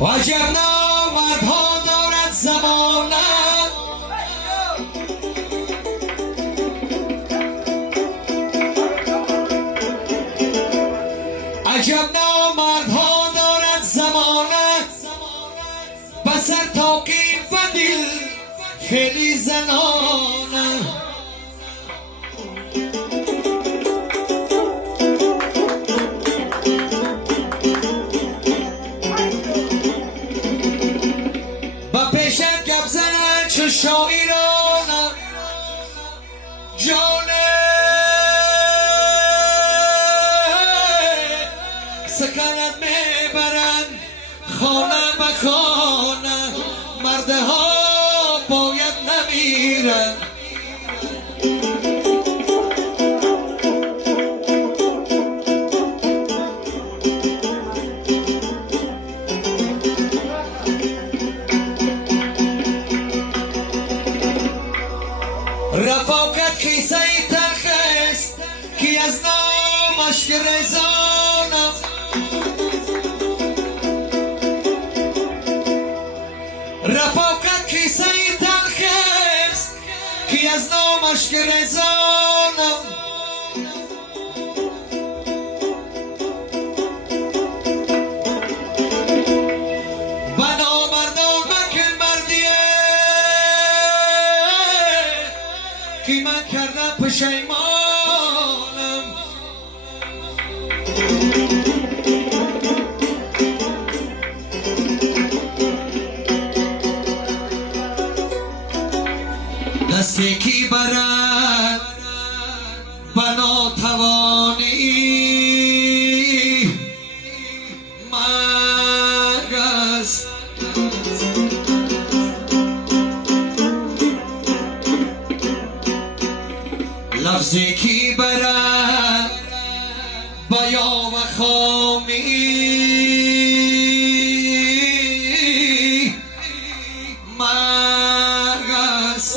عجب نامردها دارد زمانه، عجب نامردها دارد زمانه، بسر تاقیم و دل فعلی زنانه. با پیشت گپ زنه چو شاعرانه، جانه سکانت میبرند خانه به خانه، مرده ها باید نمیرن. رفاقت کیسه تلخ است که از نامش گریزانم، رفاقت کیسه تلخ است که از نامش گریزانم. بنا مردان مکن مردیه که من کردم پشیمانم. دستی کی برد بنا توانی مگس، لفظی کی برد بیا و خامی مگس.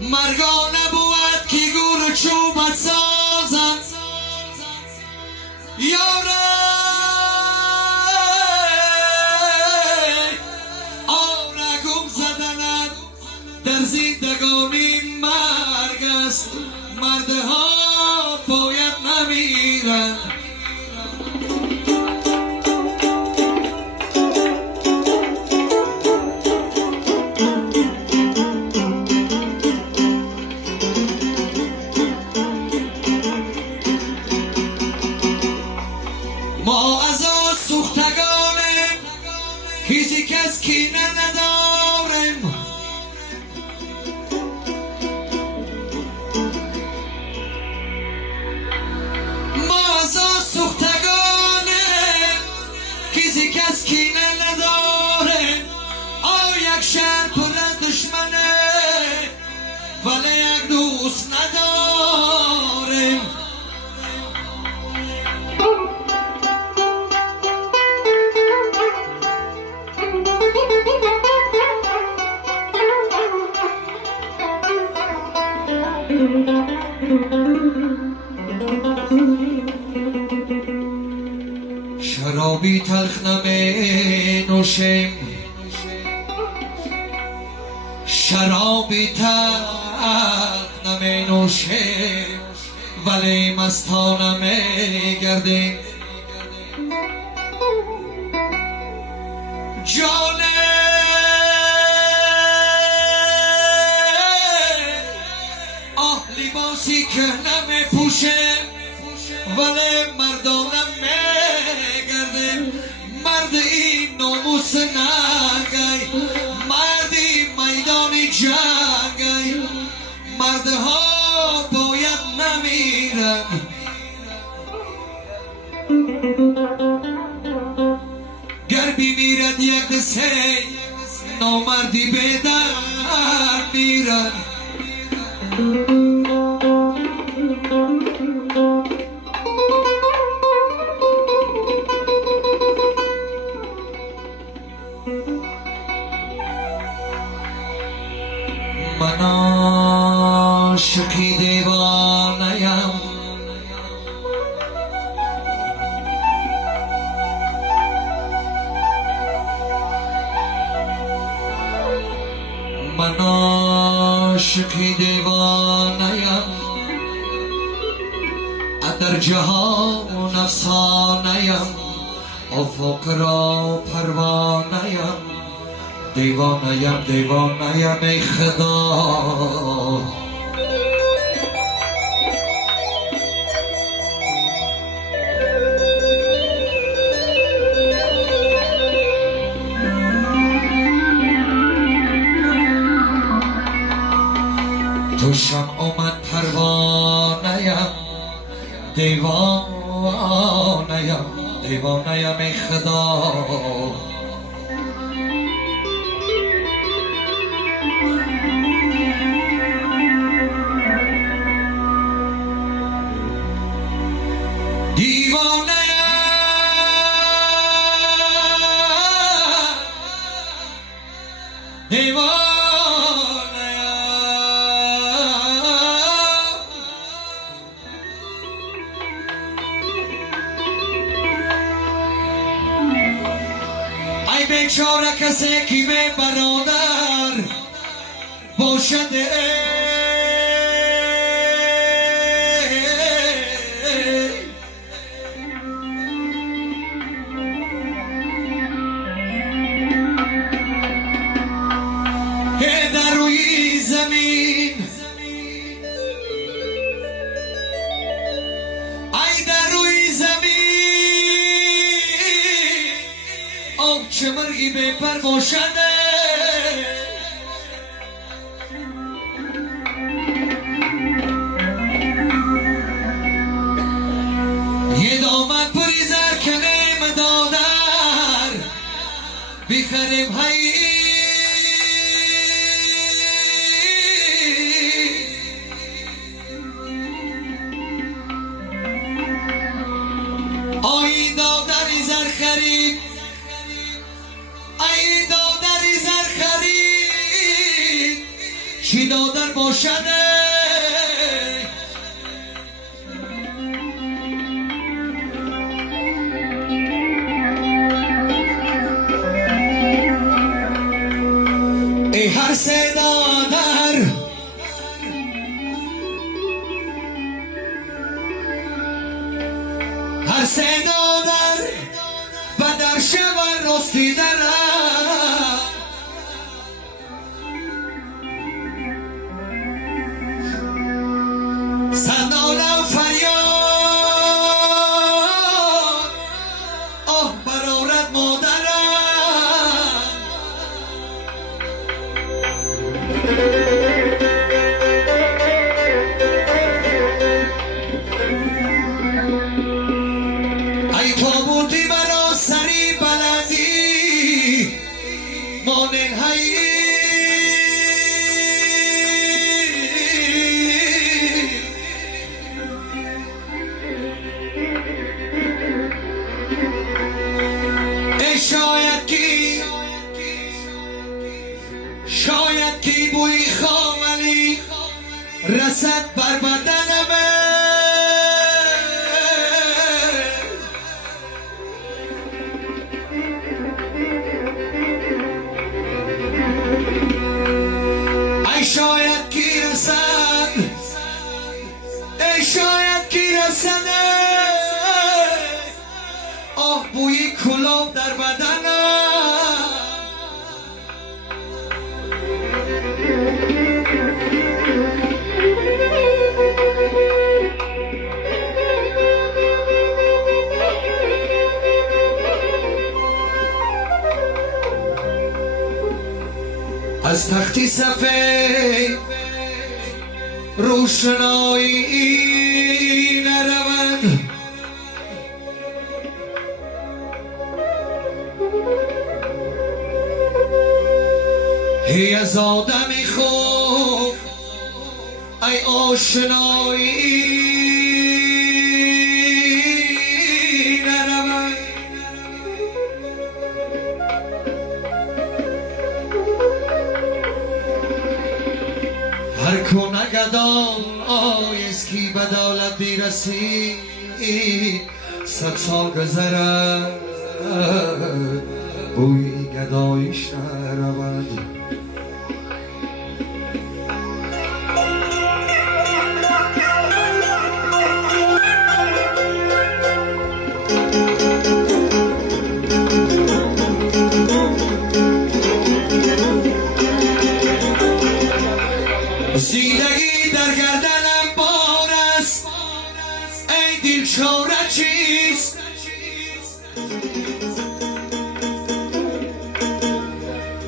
مرگا نبود که گور و چوبت سازند یاره، آرگم زدنم در زندگانی مرگ است، مرده ها باید نمیرن. ما از آن سوختگانیم هیچی کس کینه نداریم، ما از آن سوختگانیم هیچی کس کینه نداریم. یک شهر پر از دشمنه ولی یک دوست نداریم. شرابی تلخ نمی نوشیم، شرابی تلخ نمی نوشیم ولی مستانه می گردیم. جانه لباسی که نمی پوشیم ولی مردانه می گردیم. مرد این ناموس نگی، مردی میدانی جنگی، مردها باید نمیرن. گر بیمیرد یک دسته نامردی به در میرن. من عاشقی دیوانه‌ام، جهان افسانه‌ام افق را پروانه‌ام دیوانه‌ام دیوانه‌ام ای خدا تو شمع من پروانه‌ام دیوانه‌ام دیوانه‌ام ای خدا ای بیچاره کسی که به برادر باشده در روی زمین ای در روی زمین آب چه مرگی به پر باشده یه دامن پری زر کنیم دادر بخریم هی آی دادری زر خرید ای دادری زر خرید چی دادر باشده ای هر سه دادر هر سه دادر بدر شود راستی درم صدالم فریاد آه برارد مادرم ای تابوتی برا سری بلندی مانن هی ای شاید کی بوی خاملی رسد بر بدنمه ای شاید کی رسد ای شاید کی رسد آه بوی کلوب در بدنم از تختی سفید روشنایی نروند هی از آدمی خوب ای آشنایی نروند هر کنه گدان آیست کی به دولت بیرسید 100 سال گذرد بوی گدایش نرود زیرگی در گردنم بار است، ای دل چاره چیست؟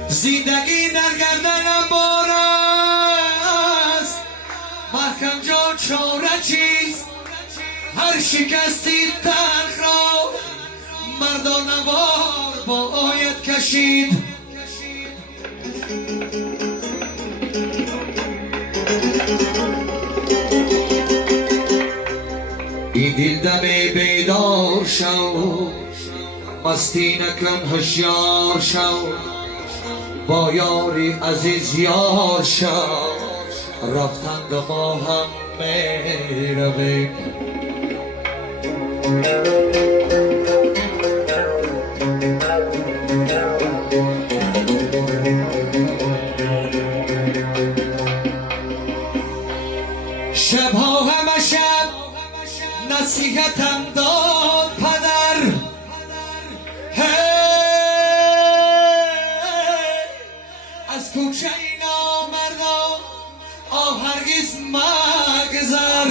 زندگی در گردنم بار است، محکم جان چاره چیست؟ هر شکستی تلخ را مردانه وار باید کشید. این دل دم بیدار شو، مستی نکن هشیار شو، با یاری عزیز یار شو، رفتند ما هم می رویم. شبها همه شب نصیحتم داد پدر، از کوچه نامردان هرگز مگذر.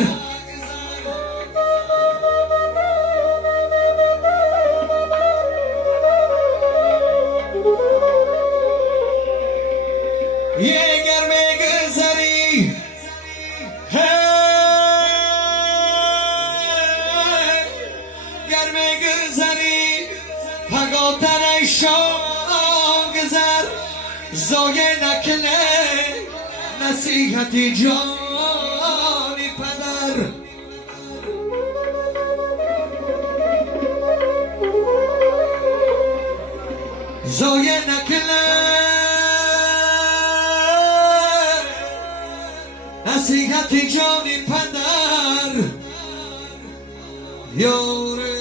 یه گر میگذری گر میگذری پگاتن ای شام گذر، زایه نکنه نصیحتی جانی پدر. زایه نکنه نصیحتی جانی پدر. یاره